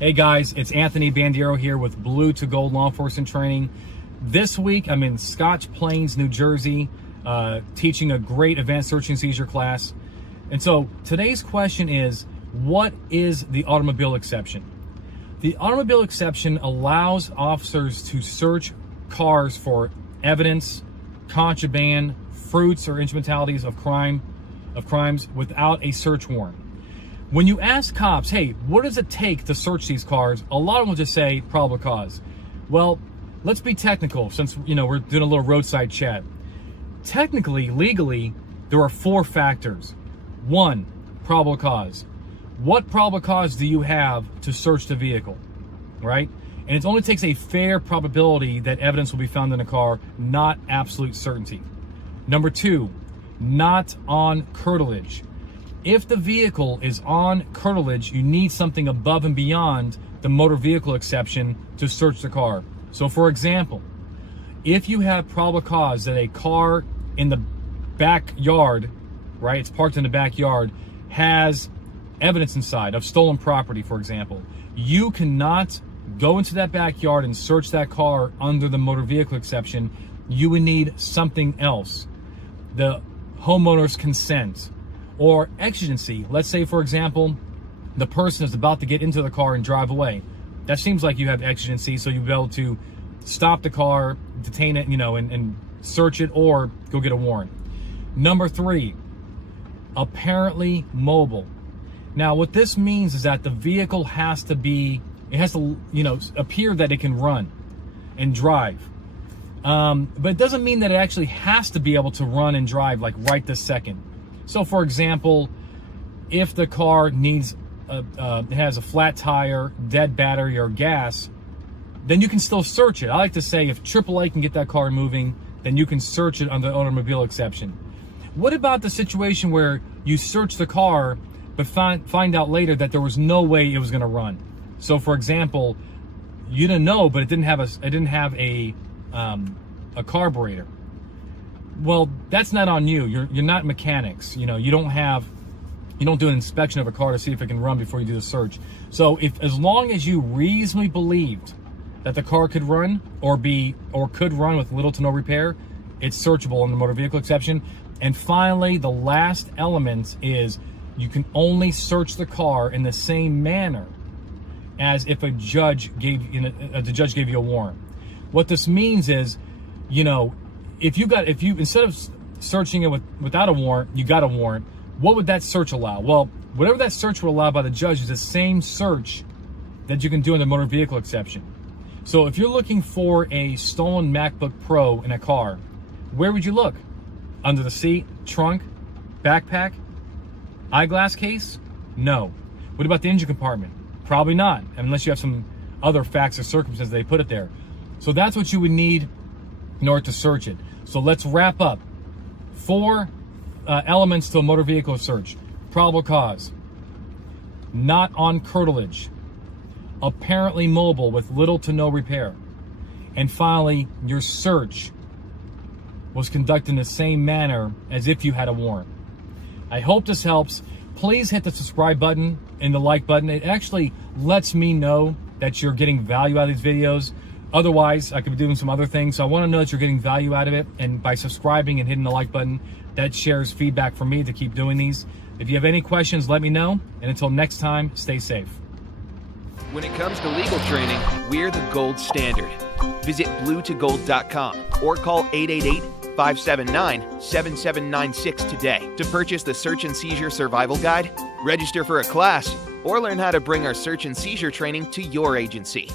Hey guys, it's Anthony Bandiero here with Blue to Gold Law Enforcement Training. This week I'm in Scotch Plains, New Jersey, teaching a great advanced search and seizure class. And so today's question is, what is the automobile exception? The automobile exception allows officers to search cars for evidence, contraband, fruits or instrumentalities of crimes without a search warrant. When you ask cops, hey, what does it take to search these cars? A lot of them will just say probable cause. Well, let's be technical since, we're doing a little roadside chat. Technically, legally, there are 4 factors. 1, probable cause. What probable cause do you have to search the vehicle, right? And it only takes a fair probability that evidence will be found in a car, not absolute certainty. Number 2, not on curtilage. If the vehicle is on curtilage, you need something above and beyond the motor vehicle exception to search the car. So for example, if you have probable cause that a car in the backyard, right, it's parked in the backyard, has evidence inside of stolen property, for example, you cannot go into that backyard and search that car under the motor vehicle exception. You would need something else. The homeowner's consent. Or exigency. Let's say, for example, the person is about to get into the car and drive away. That seems like you have exigency, so you'll be able to stop the car, detain it, and search it, or go get a warrant. Number 3, apparently mobile. Now, what this means is that the vehicle has to appear that it can run and drive. But it doesn't mean that it actually has to be able to run and drive like right this second. So for example, if the car needs, it has a flat tire, dead battery, or gas, then you can still search it. I like to say if AAA can get that car moving, then you can search it under the automobile exception. What about the situation where you search the car, but find out later that there was no way it was going to run? So for example, you didn't know, but it didn't have a carburetor. Well, that's not on you. You're not mechanics. You don't do an inspection of a car to see if it can run before you do the search. So as long as you reasonably believed that the car could run or could run with little to no repair, it's searchable in the motor vehicle exception. And finally, the last element is you can only search the car in the same manner as if the judge gave you a warrant. What this means is, if you instead of searching it without a warrant, you got a warrant, what would that search allow? Well, whatever that search would allow by the judge is the same search that you can do in the motor vehicle exception. So if you're looking for a stolen MacBook Pro in a car, where would you look? Under the seat, trunk, backpack, eyeglass case? No. What about the engine compartment? Probably not, unless you have some other facts or circumstances they put it there. So that's what you would need in order to search it. So let's wrap up. 4 elements to a motor vehicle search. Probable cause. Not on curtilage. Apparently mobile with little to no repair. And finally, your search was conducted in the same manner as if you had a warrant. I hope this helps. Please hit the subscribe button and the like button. It actually lets me know that you're getting value out of these videos. Otherwise, I could be doing some other things. So I want to know that you're getting value out of it. And by subscribing and hitting the like button, that shares feedback for me to keep doing these. If you have any questions, let me know. And until next time, stay safe. When it comes to legal training, we're the gold standard. Visit bluetogold.com or call 888-579-7796 today to purchase the Search and Seizure Survival Guide, register for a class, or learn how to bring our search and seizure training to your agency.